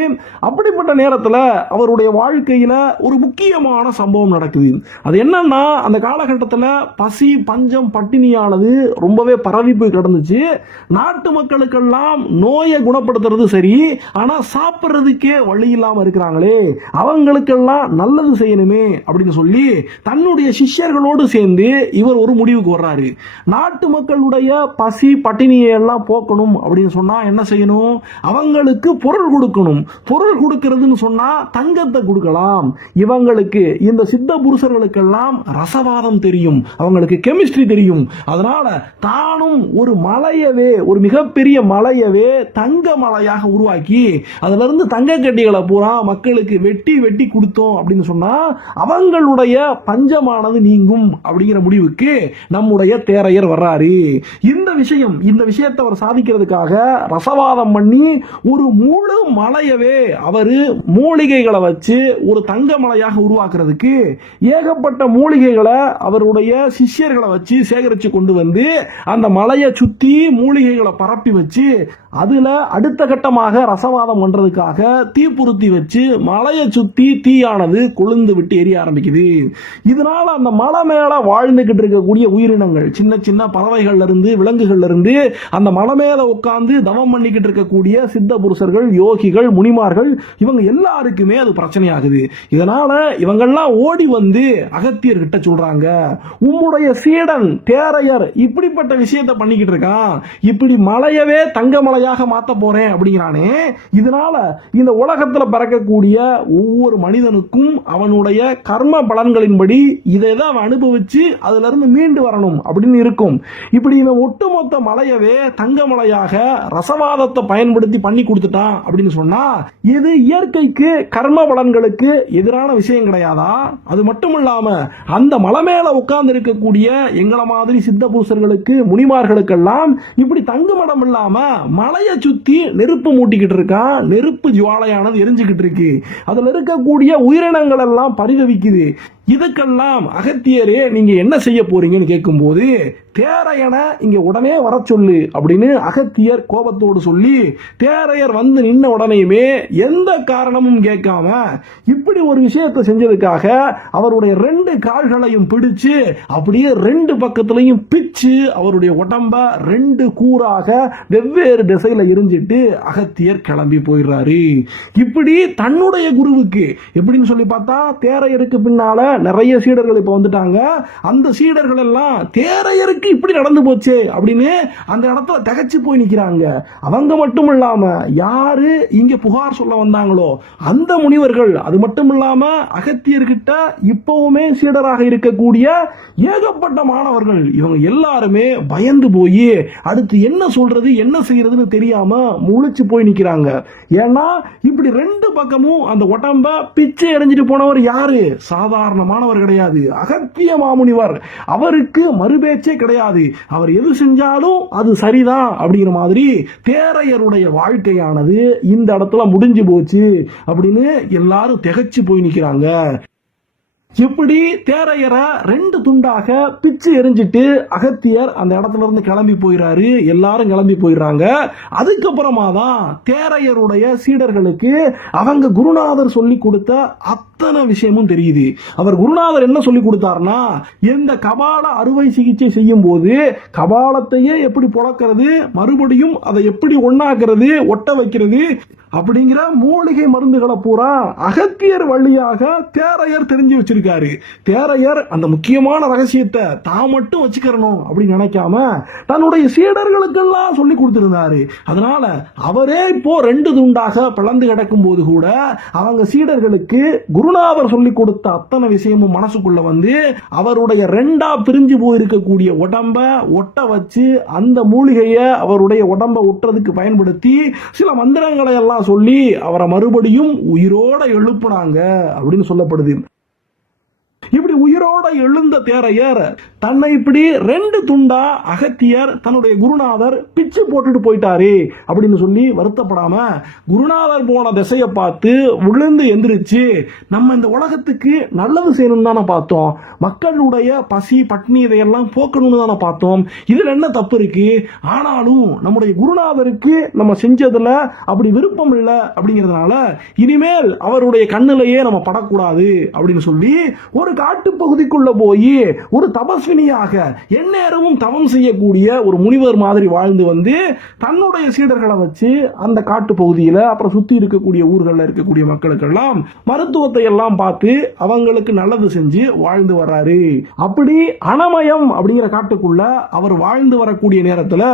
அப்படிப்பட்ட நேரத்தில் அவருடைய வாழ்க்கையில ஒரு முக்கியமான சம்பவம் நடக்குது. அது என்னன்னா, அந்த காலகட்டத்தில் பசி பஞ்சம் பட்டினியானது ரொம்பவே பரவி போய் கிடந்துச்சு. நாட்டு மக்களுக்கெல்லாம் நோயை குணப்படுத்துறது சரி, ஆனா சாப்பிட்றதுக்கே வழி இல்லாம இருக்கிறாங்களே, அவங்களுக்கெல்லாம் நல்லது செய்யணுமே அப்படின்னு சொல்லி தன்னுடைய சிஷ்யர்களோடு சேர்ந்து இவர் ஒரு முடிவுக்கு வர்றாரு. நாட்டு மக்களுடைய பசி பட்டினியை எல்லாம் போக்கணும் அப்படின்னு சொன்னா என்ன செய்யணும், அவங்களுக்கு பொருள் கொடுக்கணும். பொருள் கொடுக்கிறதுன்னு சொன்னா தங்கத்தை கொடுக்கலாம். இவங்களுக்கு இந்த சித்த புருஷர்களுக்கெல்லாம் ரசவாதம் தெரியும், அவங்களுக்கு கெமிஸ்ட்ரி தெரியும். அதனால தானும் ஒரு மலையவே, ஒரு மிகப்பெரிய மலையவே தங்க மலையாக உருவாக்கி அதுல இருந்து தங்க கட்டிகளை பூரா மக்களுக்கு வெட்டி வெட்டி கொடுத்தோம் அப்படின்னு சொன்னா அவங்களுடைய பஞ்சமானது நீங்கும் அப்படிங்கிற முடிவுக்கு நம்முடைய தேரையர் வர்றாரு. இந்த விஷயத்தை அவர் சாதிக்கிறதுக்காக ரசவாதம் பண்ணி ஒரு முழு மலையவே அவரு மூலிகைகளை வச்சு ஒரு தங்க மலையாக உருவாக்குறதுக்கு ஏகப்பட்ட மூலிகைகளை அவருடைய சிஷ்யர்களை வச்சு சேகரிச்சு கொண்டு வந்து அந்த மலையை சுத்தி மூலிகைகளை பரப்பி வச்சு அதுல அடுத்த கட்டமாக ரசவாதம் பண்றதுக்காக தீப்புறுத்தி வச்சு மலையை சுத்தி தீயானது கொழுந்து விட்டு எரிய ஆரம்பிக்குது. இதனால அந்த மலை மேல வாழ்ந்துகிட்டு இருக்கக்கூடிய உயிரினங்கள், சின்ன சின்ன பறவைகள்ல இருந்து விலங்குகள்ல இருந்து அந்த மலை மேல உட்கார்ந்து தவம் பண்ணிக்கிட்டு இருக்கக்கூடிய சித்த புருஷர்கள், யோகிகள், முனிமார்கள், இவங்க எல்லாருக்குமே அது பிரச்சனையாகுது. இதனால இவங்கெல்லாம் ஓடி வந்து அகத்தியர் கிட்ட சொல்றாங்க, உம்முடைய சீடன் தேரையர் இப்படிப்பட்ட விஷயத்தை பண்ணிக்கிட்டு இருக்கான், இப்படி மலையவே தங்க மலையாக மாத்த போறேன் அப்படிங்கிறானே, இதனால இந்த உலகத்துல பிறக்கக்கூடிய ஒவ்வொரு மனிதனுக்கும் அவனுடைய கர்ம பலன்களின்படி இதை தான் அனுபவிச்சு அதுல இருந்து மீண்டு வரணும் அப்படின்னு இருக்கும். இப்படி இந்த ஒட்டுமொத்த மலையவே தங்க மலையாக ரசவாதத்தை பயன்படுத்தி பண்ணி கொடுத்துட்டான் அப்படின்னு சொன்னா இது இயற்கைக்கு கர்ம பலன்களுக்கு எதிரான விஷயம் கிடையாதா? அது மட்டும் இல்லாம அந்த மலை மேல உட்கார்ந்து இருக்கக்கூடிய எங்களை மாதிரி சித்த புருஷர்களுக்கு, முனிமார்களுக்கெல்லாம் இப்படி தங்க மடம் இல்லாம மலையை சுத்தி நெருப்பு மூட்டிக்கிட்டு இருக்கான். நெருப்பு ஜுவாலையானது எரிஞ்சுக்கிட்டு இருக்கு. அதுல இருக்கக்கூடிய உயிரினங்கள் எல்லாம் பரிதவிக்குது. இதுக்கெல்லாம் அகத்தியரே நீங்க என்ன செய்ய போறீங்கன்னு கேட்கும்போது, தேரையனை இங்க உடனே வர சொல்லு அப்படின்னு அகத்தியர் கோபத்தோடு சொல்லி, தேரையர் வந்து நின்ன உடனேயுமே எந்த காரணமும் கேட்காம இப்படி ஒரு விஷயத்தை செஞ்சதுக்காக அவருடைய 2 கால்களையும் பிடிச்சு அப்படியே 2 பக்கத்திலையும் பிச்சு அவருடைய உடம்ப 2 கூறாக வெவ்வேறு திசையில எரிஞ்சிட்டு அகத்தியர் கிளம்பி போயிடுறாரு. இப்படி தன்னுடைய குருவுக்கு எப்படின்னு சொல்லி பார்த்தா, தேரையருக்கு பின்னால நிறைய சீடர்கள் இப்ப வந்துட்டாங்க. அந்த சீடர்கள் எல்லாம் தேரையருக்கு இப்படி நடந்து போச்சு அப்படின்னு அந்த இடத்துல தகச்சு போய் நிக்கிறாங்க. அவங்க மட்டும் இல்லாம யாரு இங்க புகார் சொல்ல வந்தாங்களோ அந்த முனிவர்கள், அது மட்டும் இல்லாம அகத்தியர்கிட்ட இப்பவுமே சீடராக இருக்கக்கூடிய ஏகப்பட்ட மாணவர்கள், இவங்க எல்லாருமே பயந்து போய் அடுத்து என்ன சொல்றது என்ன செய்யறதுன்னு தெரியாம முழிச்சு போய் நிக்கிறாங்க. ஏன்னா இப்படி 2 பக்கமும் அந்த உடம்ப பிச்சை எறிஞ்சிட்டு போனவர் யாரு? சாதாரண சாதாரணமானவர் கிடையாது. அகத்திய மாமுனிவர், அவருக்கு மறுபேச்சே கிடையாது. அவர் எது செஞ்சாலும் அது சரிதான் அப்படிங்கிற மாதிரி தேரையருடைய வாழ்க்கையானது இந்த இடத்துல முடிஞ்சு போச்சு அப்படின்னு எல்லாரும் திகைச்சு போய் நிக்கிறாங்க. இப்படி தேரையரை 2 துண்டாக பிச்சு எரிஞ்சிட்டு அகத்தியர் அந்த இடத்துல இருந்து கிளம்பி போயிறாரு. எல்லாரும் கிளம்பி போயிடுறாங்க. அதுக்கப்புறமா தான் தேரையருடைய சீடர்களுக்கு அவங்க குருநாதர் சொல்லி கொடுத்த அத்தனை விஷயமும் தெரியுது. அவர் குருநாதர் என்ன சொல்லி கொடுத்தாருன்னா, இந்த கபால அறுவை சிகிச்சை செய்யும் போது கபாலத்தையே எப்படி புழக்கிறது, மறுபடியும் அதை எப்படி ஒண்ணாக்குறது, ஒட்ட வைக்கிறது அப்படிங்கிற மூலிகை மருந்துகளை பூரா அகத்தியர் வழியாக தேரையர் தெரிஞ்சு வச்சிருக்காரு. தேரையர் அந்த முக்கியமான ரகசியத்தை தான் மட்டும் வச்சுக்கிறணும் அப்படின்னு நினைக்காம தன்னுடைய சீடர்களுக்கெல்லாம் சொல்லி கொடுத்திருந்தாரு. அதனால அவரே இப்போ 2 துண்டாக பிளந்து கிடக்கும் போது கூட அவங்க சீடர்களுக்கு குருநாதர் சொல்லி கொடுத்த அத்தனை விஷயமும் மனசுக்குள்ள வந்து அவருடைய 2ஆ பிரிஞ்சு போயிருக்கக்கூடிய உடம்ப ஒட்ட வச்சு அந்த மூலிகையை அவருடைய உடம்ப ஒட்டுறதுக்கு பயன்படுத்தி சில மந்திரங்களை எல்லாம் சொல்லி அவரை மறுபடியும் உயிரோட எழுப்புனாங்க அப்படின்னு சொல்லப்படுது. இப்படி உயிரோட எழுந்த தேரையர் தன்னை இப்படி 2 துண்டா அகத்தியர் தன்னுடைய குருநாதர் பிச்சு போட்டுட்டு போயிட்டாரு அப்படின்னு சொல்லி வருத்தப்படாம குருநாதர் போன திசையை பார்த்து விழுந்து எந்திரிச்சு, நம்ம இந்த உலகத்துக்கு நல்லது செய்யணும் தானே பார்த்தோம், மக்களுடைய பசி பட்னி இதையெல்லாம் போக்கணும்னு தானே பார்த்தோம், இதுல என்ன தப்பு இருக்கு, ஆனாலும் நம்முடைய குருநாதருக்கு நம்ம செஞ்சதுல அப்படி விருப்பம் இல்லை அப்படிங்கிறதுனால இனிமேல் அவருடைய கண்ணிலேயே நம்ம படக்கூடாது அப்படின்னு சொல்லி ஒரு காட்டு பகுதிக்குள்ள போய் ஒரு தபஸ்வினியாக எந்நேரமும் தவம் செய்யக்கூடிய ஒரு முனிவர் மாதிரி வாழ்ந்து வந்து தன்னுடைய சீடர்களை வச்சு அந்த காட்டு பகுதியில் அப்புறம் சுத்தி இருக்கக்கூடிய ஊர்களில் இருக்கக்கூடிய மக்களுக்கெல்லாம் மருத்துவத்தை எல்லாம் பார்த்து அவங்களுக்கு நல்லது செஞ்சு வாழ்ந்து வர்றாரு. அப்படி அனமயம் அப்படிங்கிற காட்டுக்குள்ள அவர் வாழ்ந்து வரக்கூடிய நேரத்தில்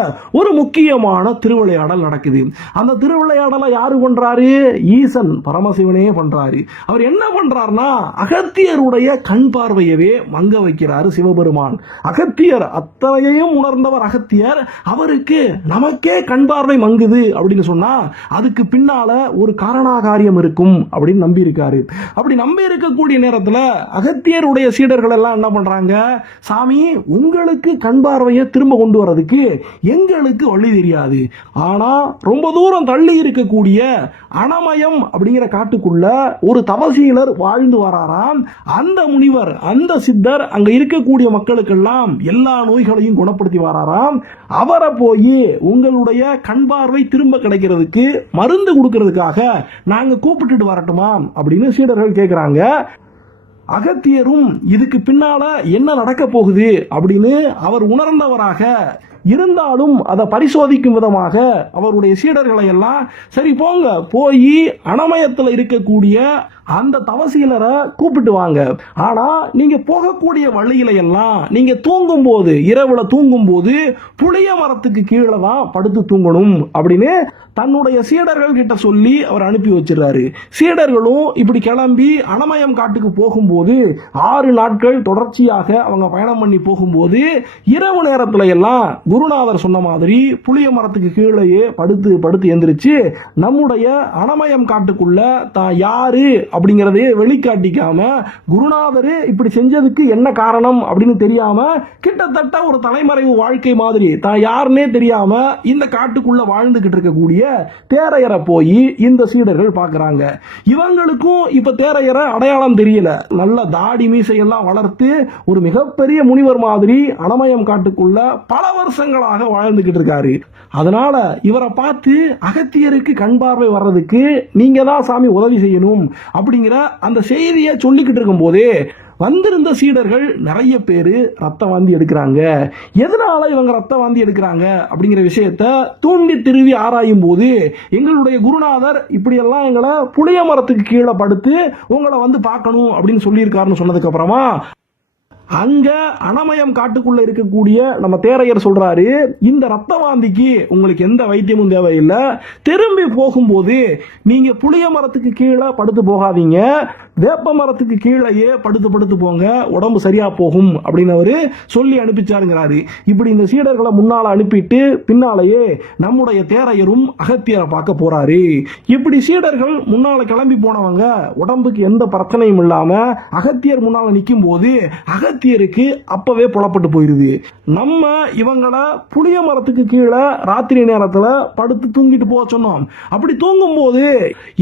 ஒரு முக்கியமான திருவிளையாடல் நடக்குது. அந்த திருவிளையாடலை யாரு பண்றாரு? ஈசன் பரமசிவனே பண்றாரு. அவர் என்ன பண்றாருன்னா அகத்தியருடைய கண் பார்வையவே மங்க வைக்கிறாரு சிவபெருமான். அகத்தியர் அத்தனையையும் உணர்ந்தவர் அகத்தியர். அவருக்கு நமக்கே கண் பார்வை மங்குது அப்படின்னு சொன்னா அதுக்கு பின்னால ஒரு காரணாகாரியம் இருக்கும் அப்படின்னு நம்பி இருக்காரு. அப்படி நம்பி இருக்கக்கூடிய நேரத்தில் அகத்தியருடைய சீடர்கள் எல்லாம் என்ன பண்றாங்க, சாமி உங்களுக்கு கண் பார்வையை திரும்ப கொண்டு வரதுக்கு எங்களுக்கு வழி தெரியாது, ஆனா ரொம்ப தூரம் தள்ளி இருக்கக்கூடிய அனமயம் அப்படிங்கிற காட்டுக்குள்ள ஒரு தவசீலர் வாழ்ந்து வராராம். அந்த முனிவர் அந்த சித்தர் அங்க இருக்கக்கூடிய மக்களுக்கெல்லாம் எல்லா நோய்களையும் குணப்படுத்தி வராராம். அவரை போய் உங்களுடைய கண் பார்வை திரும்ப கிடைக்கிறதுக்கு மருந்து கொடுக்கிறதுக்காக நாங்க கூப்பிட்டுட்டு வரட்டுமா அப்படின்னு சீடர்கள் கேட்கிறாங்க. அகத்தியரும் இதுக்கு பின்னால என்ன நடக்க போகுது அப்படின்னு அவர் உணர்ந்தவராக இருந்தாலும் அதை பரிசோதிக்கும் விதமாக அவருடைய சீடர்களை எல்லாம் சரி போங்க போய் அனமயத்தில் இருக்கக்கூடிய அந்த தவசீலரை கூப்பிட்டு வாங்க, ஆனா நீங்க போகக்கூடிய வழியில எல்லாம் நீங்க தூங்கும் போது இரவுல தூங்கும் போது புளிய மரத்துக்கு கீழே தான் படுத்து தூங்கணும் அப்படின்னு தன்னுடைய சீடர்கள் கிட்ட சொல்லி அவர் அனுப்பி வச்சிருக்காரு. சீடர்களும் இப்படி கிளம்பி அனமயம் காட்டுக்கு போகும்போது 6 நாட்கள் தொடர்ச்சியாக அவங்க பயணம் பண்ணி போகும்போது இரவு நேரத்துல எல்லாம் குருநாதர் சொன்ன மாதிரி புளிய மரத்துக்கு கீழேயே படுத்து படுத்து எந்திரிச்சு நம்முடைய அனமயம் காட்டுக்குள்ள தான் யாரு அப்படிங்கறதையே வெளிக்காட்டிக்காம குருநாதர் இப்படி செஞ்சதுக்கு என்ன காரணம் அப்படின்னு தெரியாம கிட்டத்தட்ட ஒரு தலைமறைவு வாழ்க்கை மாதிரி தான் யாருன்னே தெரியாம இந்த காட்டுக்குள்ள வாழ்ந்துகிட்டு இருக்கக்கூடிய தேரையரை போய் இந்த சீடர்கள் பார்க்கறாங்க. இவங்களுக்கும் இப்ப தேரையரை அடையாளம் தெரியல. நல்ல தாடி மீசையெல்லாம் வளர்த்து ஒரு மிகப்பெரிய முனிவர் மாதிரி அனமயம் காட்டுக்குள்ள பல வருஷங்களாக வாழ்ந்துகிட்டு இருக்காரு. அதனால இவரை பார்த்து அகத்தியருக்கு கண் பார்வை வர்றதுக்கு நீங்க தான் சாமி உதவி செய்யணும் அப்படிங்கிற அந்த செய்தியை சொல்லிக்கிட்டு இருக்கும் போதே வந்திருந்த சீடர்கள் நிறைய பேர் ரத்த வாந்தி எடுக்கிறாங்க. எதனால இவங்க ரத்த வாந்தி எடுக்கிறாங்க அப்படிங்கிற விஷயத்த தூண்டி திருவி ஆராயும் போது எங்களுடைய குருநாதர் இப்படியெல்லாம் எங்களை புளிய மரத்துக்கு கீழே படுத்து உங்களை வந்து பார்க்கணும் அப்படின்னு சொல்லியிருக்காருன்னு சொன்னதுக்கு அப்புறமா அங்க அனமயம் காட்டுக்குள்ள இருக்கக்கூடிய நம்ம தேரையர் சொல்றாரு, இந்த ரத்த வாந்திக்கு உங்களுக்கு எந்த வைத்தியமும் தேவையில்லை, திரும்பி போகும்போது நீங்க புளிய மரத்துக்கு கீழே படுத்து போகாதீங்க, வேப்ப மரத்துக்கு கீழேயே படுத்து படுத்து போங்க, உடம்பு சரியா போகும் அப்படின்னு அவரு சொல்லி அனுப்பிச்சாருங்கிறாரு. இப்படி இந்த சீடர்களை முன்னால அனுப்பிட்டு பின்னாலேயே நம்முடைய தேரையரும் அகத்தியரை பார்க்க போறாரு. இப்படி சீடர்கள் முன்னால கிளம்பி போனவங்க உடம்புக்கு எந்த பிரச்சனையும் இல்லாம அகத்தியர் முன்னால நிற்கும் போது அகத்தியருக்கு அப்பவே புலப்பட்டு போயிருது. நம்ம இவங்களை புளிய மரத்துக்கு கீழே ராத்திரி நேரத்துல படுத்து தூங்கிட்டு போக சொன்னோம். அப்படி தூங்கும் போது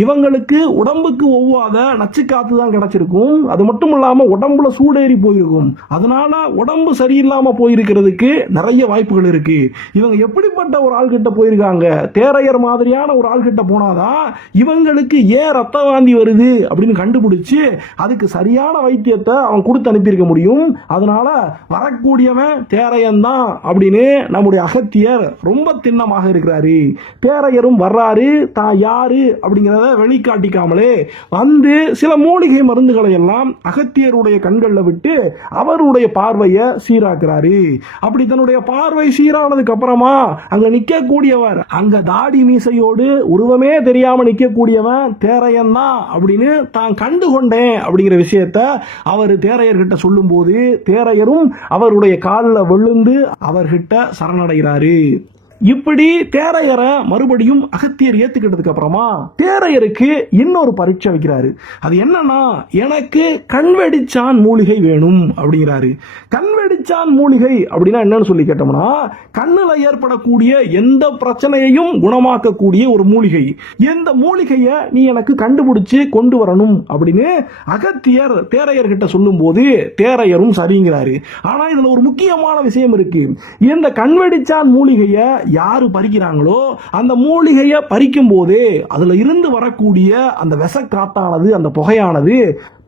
இவங்களுக்கு உடம்புக்கு ஒவ்வாத நச்சு காத்து தான் கிடைச்சிருக்கும். அது மட்டும் இல்லாம உடம்புல சூடேறி போயிருக்கும். அதனால உடம்பு சரியில்லாம போயிருக்கிறதுக்கு நிறைய வாய்ப்புகள் இருக்கு. இவங்க எப்படிப்பட்ட ஒரு ஆள்கிட்ட போயிருக்காங்க, தேரையர் மாதிரியான ஒரு ஆள்கிட்ட போனாதான் இவங்களுக்கு ஏன் ரத்த வாந்தி வருது அப்படின்னு கண்டுபிடிச்சு அதுக்கு சரியான வைத்தியத்தை அவன் கொடுத்து அனுப்பியிருக்க முடியும். அதனால வரக்கூடியவன் தேரையன் தான் அப்படின்னு நம்முடைய அகத்தியர் ரொம்ப திண்ணமாக இருக்கிறாரு. தேரையரும் வர்றாரு, தான் யாரு அப்படிங்கிறத வெளிக்காட்டிக்காமலே வந்து சில மூலிகை மருந்துகளை எல்லாம் அகத்தியருடைய கண்களில் விட்டு அவருடைய பார்வையை சீராக்குறாரு. அப்படி தன்னுடைய பார்வை சீரானதுக்கு அப்புறமா அங்க நிக்கக்கூடியவர், அங்க தாடி மீசையோடு உருவமே தெரியாம நிக்கக்கூடியவன் தேரையன் தான் அப்படின்னு தான் கண்டு கொண்டேன் அப்படிங்கிற விஷயத்த அவர் தேரையர்கிட்ட சொல்லும் போது தேரையரும் அவருடைய காலில் விழுந்து அவர்கிட்ட சரணடைகிறாரு. இப்படி தேரையரை மறுபடியும் அகத்தியர் ஏத்துக்கிட்டதுக்கு அப்புறமா தேரையருக்கு இன்னொரு பரீட்சை வைக்கிறாரு. அது என்னன்னா, எனக்கு கண்வெடிச்சான் மூலிகை வேணும் அப்படிங்கிறாரு. கண்வெடிச்சான் மூலிகை அப்படின்னா என்னன்னு சொல்லி கேட்டோம்னா, கண்ணுல ஏற்படக்கூடிய எந்த பிரச்சனையையும் குணமாக்கக்கூடிய ஒரு மூலிகை. எந்த மூலிகையை நீ எனக்கு கண்டுபிடிச்சு கொண்டு வரணும் அப்படின்னு அகத்தியர் தேரையர்கிட்ட சொல்லும் போது தேரையரும் சரிங்கிறாரு. ஆனா இதுல ஒரு முக்கியமான விஷயம் இருக்கு. இந்த கண்வெடிச்சான் மூலிகையை யாரு பறிக்கிறாங்களோ அந்த மூலிகையை பறிக்கும் போது அதுல இருந்து வரக்கூடிய அந்த விஷக்காத்தானது, அந்த புகையானது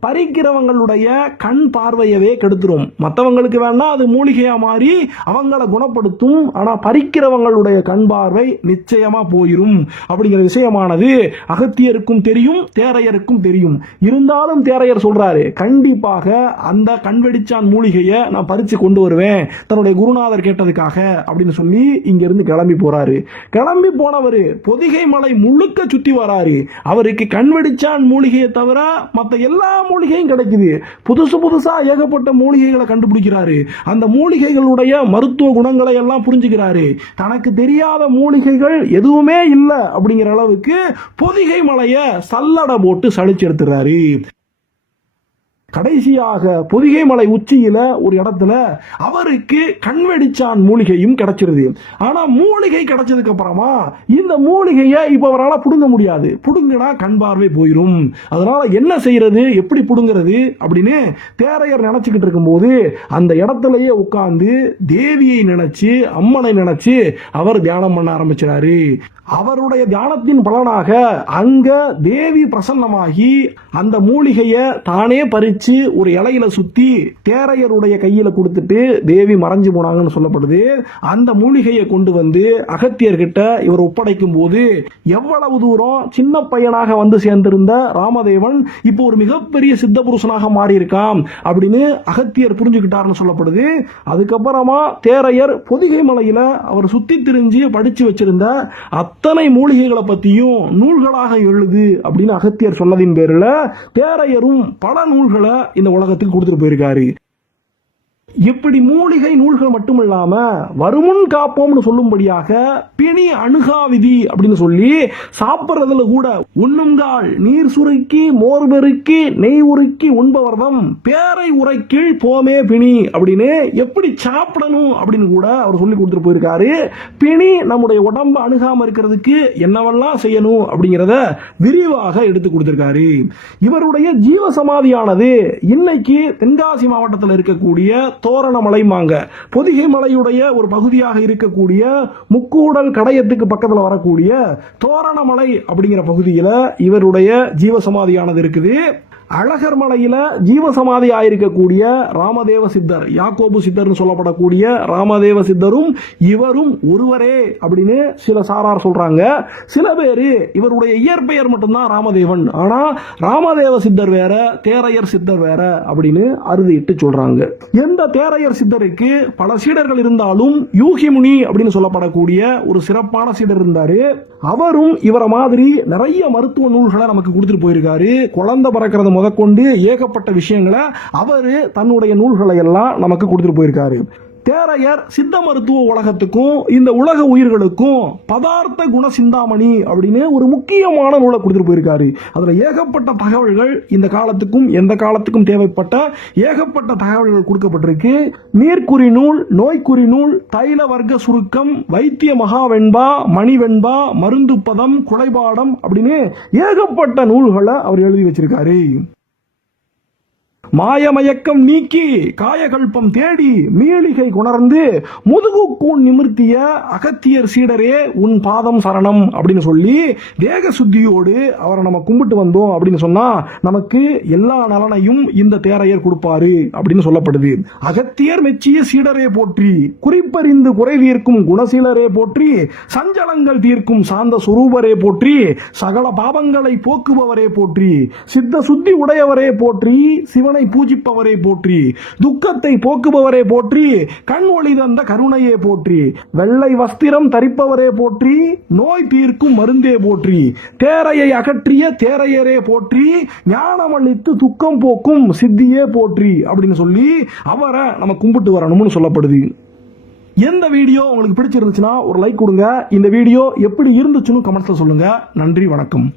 பறிக்கிறவங்களுடைய கண் பார்வையவே கெடுத்துரும். மற்றவங்களுக்கு வேணா அது மூலிகையா மாறி அவங்கள குணப்படுத்தும். ஆனா பறிக்கிறவங்களுடைய கண் பார்வை நிச்சயமா போயிரும் அப்படிங்கிற விஷயமானது அகத்தியருக்கும் தெரியும், தேரையருக்கும் தெரியும். இருந்தாலும் தேரையர் சொல்றாரு, கண்டிப்பாக அந்த கண்வெடிச்சான் மூலிகையை நான் பறிச்சு கொண்டு வருவேன் தன்னுடைய குருநாதர் கேட்டதுக்காக அப்படின்னு சொல்லி இங்க இருந்து கிளம்பி போறாரு. கிளம்பி போனவர் பொதிகை மலை முழுக்க சுத்தி வராரு. அவருக்கு கண்வெடிச்சான் மூலிகையை தவிர மற்ற எல்லா மூலிகையும் கிடைக்குது. புதுசா ஏகப்பட்ட மூலிகைகளை கண்டுபிடிக்கிறாரு. அந்த மூலிகைகளுடைய மருத்துவ குணங்களை எல்லாம் புரிஞ்சுக்கிறாரு. தனக்கு தெரியாத மூலிகைகள் எதுவுமே இல்லை அப்படிங்கிற அளவுக்கு பொதிகை மலையை சல்லடை போட்டு சளிச்சு எடுத்துறாரு. கடைசியாக பொதிகை மலை உச்சியில ஒரு இடத்துல அவருக்கு கண்வெடிச்சான் மூலிகையும் கிடைச்சிருது. ஆனா மூலிகை கிடைச்சதுக்கு அப்புறமா இந்த மூலிகையை இப்ப அவரால் புடுங்க முடியாது. புடுங்கினா கண் பார்வை போயிரும். அதனால என்ன செய்யறது, எப்படி புடுங்கிறது அப்படின்னு தேரையர் நினைச்சுக்கிட்டு இருக்கும்போது அந்த இடத்துலயே உட்கார்ந்து தேவியை நினைச்சு, அம்மனை நினைச்சு அவர் தியானம் பண்ண ஆரம்பிச்சாரு. அவருடைய தியானத்தின் பலனாக அங்க தேவி பிரசன்னமாகி அந்த மூலிகையை தானே பறிச்சு ஒரு இலையில சுத்தி தேரையருடைய கையில கொடுத்துட்டு தேவி மறைஞ்சு போனாங்கன்னு சொல்லப்படுது. அந்த மூலிகையை கொண்டு வந்து அகத்தியர்கிட்ட இவர் ஒப்படைக்கும் போது எவ்வளவு தூரம் சின்ன பையனாக வந்து சேர்ந்திருந்த ராமதேவன் இப்போ ஒரு மிகப்பெரிய சித்த புருஷனாக மாறி இருக்கான் அப்படின்னு அகத்தியர் புரிஞ்சுக்கிட்டார்னு சொல்லப்படுது. அதுக்கப்புறமா தேரையர் பொதிகை மலையில அவர் சுத்தி திரிஞ்சு படிச்சு வச்சிருந்த அத்தனை மூலிகைகளை பத்தியும் நூல்களாக எழுது அப்படின்னு அகத்தியர் சொன்னதின் பேரில் தேரையரும் பல நூல்களை இந்த உலகத்துக்கு கொடுத்துட்டு போயிருக்காரு. இப்படி மூலிகை நூல்கள் மட்டுமில்லாம வருமுன் காப்போம்னு சொல்லும்படியாக பிணி அணுகா விதி அப்படின்னு சொல்லி சாப்பிட்றதுல கூட உண்ணுங்கால் நீர் சுருக்கி மோர் பெருக்கி நெய் உருக்கி உண்பவர்தம் பேரை உரைக்கீழ் போமே பிணி அப்படின்னு எப்படி சாப்பிடணும் அப்படின்னு கூட அவர் சொல்லி கொடுத்துட்டு போயிருக்காரு. பிணி நம்முடைய உடம்பு அணுகாம இருக்கிறதுக்கு என்னவெல்லாம் செய்யணும் அப்படிங்கிறத விரிவாக எடுத்து கொடுத்திருக்காரு. இவருடைய ஜீவ சமாதியானது இன்னைக்கு தென்காசி மாவட்டத்தில் இருக்கக்கூடிய தோரணமலைமாங்க பொதிகை மலையுடைய ஒரு பகுதியாக இருக்கக்கூடிய முக்கூடல் கடையத்துக்கு பக்கத்தில் வரக்கூடிய தோரணமலை அப்படிங்கிற பகுதியில் இவருடைய ஜீவசமாதியானது இருக்குது. அழகர் மலையில ஜீவசமாதி ஆயிருக்கக்கூடிய ராமதேவ சித்தர், யாக்கோபு சித்தர்னு சொல்லப்படக்கூடிய ராமதேவ சித்தரும் இவரும் ஒருவரே அப்படின்னு சில சாரார் சொல்றாங்க. சில பேரு இவருடைய இயற்பெயர் மட்டும்தான் ராமதேவன், ஆனா ராமதேவ சித்தர் வேற தேரையர் சித்தர் வேற அப்படின்னு அறுதிட்டு சொல்றாங்க. எந்த தேரையர் சித்தருக்கு பல சீடர்கள் இருந்தாலும் யூகிமுனி அப்படின்னு சொல்லப்படக்கூடிய ஒரு சிறப்பான சீடர் இருந்தாரு. அவரும் இவரை மாதிரி நிறைய மருத்துவ நூல்களை நமக்கு கொடுத்துட்டு போயிருக்காரு. குழந்தை பிறக்கிறது முதற்கொண்டு ஏகப்பட்ட விஷயங்களை அவரு தன்னுடைய நூல்களை எல்லாம் நமக்கு கொடுத்துட்டு போயிருக்காரு. தேரையர் சித்த மருத்துவ உலகத்துக்கும் இந்த உலக உயிர்களுக்கும் பதார்த்த குண சிந்தாமணி அப்படின்னு ஒரு முக்கியமான நூலை கொடுத்துட்டு போயிருக்காரு. அதுல ஏகப்பட்ட தகவல்கள் இந்த காலத்துக்கும் எந்த காலத்துக்கும் தேவைப்பட்ட ஏகப்பட்ட தகவல்கள் கொடுக்கப்பட்டிருக்கு. நீர்க்குறி நூல், நோய்க்குறி நூல், தைல வர்க்க சுருக்கம், வைத்திய மகாவெண்பா, மணிவெண்பா, மருந்து பதம், குலைபாடம் அப்படின்னு ஏகப்பட்ட நூல்களை அவர் எழுதி வச்சிருக்காரு. மாயமயக்கம் நீக்கி காயகல்பம் தேடி மீளிகை உணர்ந்து முதுகுக்கூன் நிமிர்த்திய அகத்தியர் சீடரே உன் பாதம் சரணம் அப்படின்னு சொல்லி தேக சுத்தியோடு அவரை நம்ம கும்பிட்டு வந்தோம் அப்படின்னு சொன்னா நமக்கு எல்லா நலனையும் இந்த தேரையர் கொடுப்பாரு அப்படின்னு சொல்லப்படுது. அகத்தியர் மெச்சிய சீடரே போற்றி, குறிப்பறிந்து குறை தீர்க்கும் குணசீலரே போற்றி, சஞ்சலங்கள் தீர்க்கும் சாந்த சுரூபரே போற்றி, சகல பாவங்களை போக்குபவரே போற்றி, சித்த சுத்தி உடையவரே போற்றி, சிவனை பூஜிப்பவரே போற்றி, துக்கத்தை போக்குபவரே போற்றி, கண் ஒளி தந்த கருணையே போற்றி, வெள்ளை வஸ்திரம் தரிப்பவரே போற்றி, நோய் தீர்க்கும் மருந்தே போற்றி, தேரையை அகற்றிய தேரையரே போற்றி, ஞானமளித்து துக்கம் போக்கும் சித்தியே போற்றி அப்படின்னு சொல்லி அவரை நம்ம கும்பிட்டு வரணும்னு சொல்லப்படுது. எந்த வீடியோ உங்களுக்கு பிடிச்சிருந்துச்சுன்னா ஒரு லைக் கொடுங்க. இந்த வீடியோ எப்படி இருந்துச்சுன்னு கமெண்ட்ஸ்ல சொல்லுங்க. நன்றி, வணக்கம்.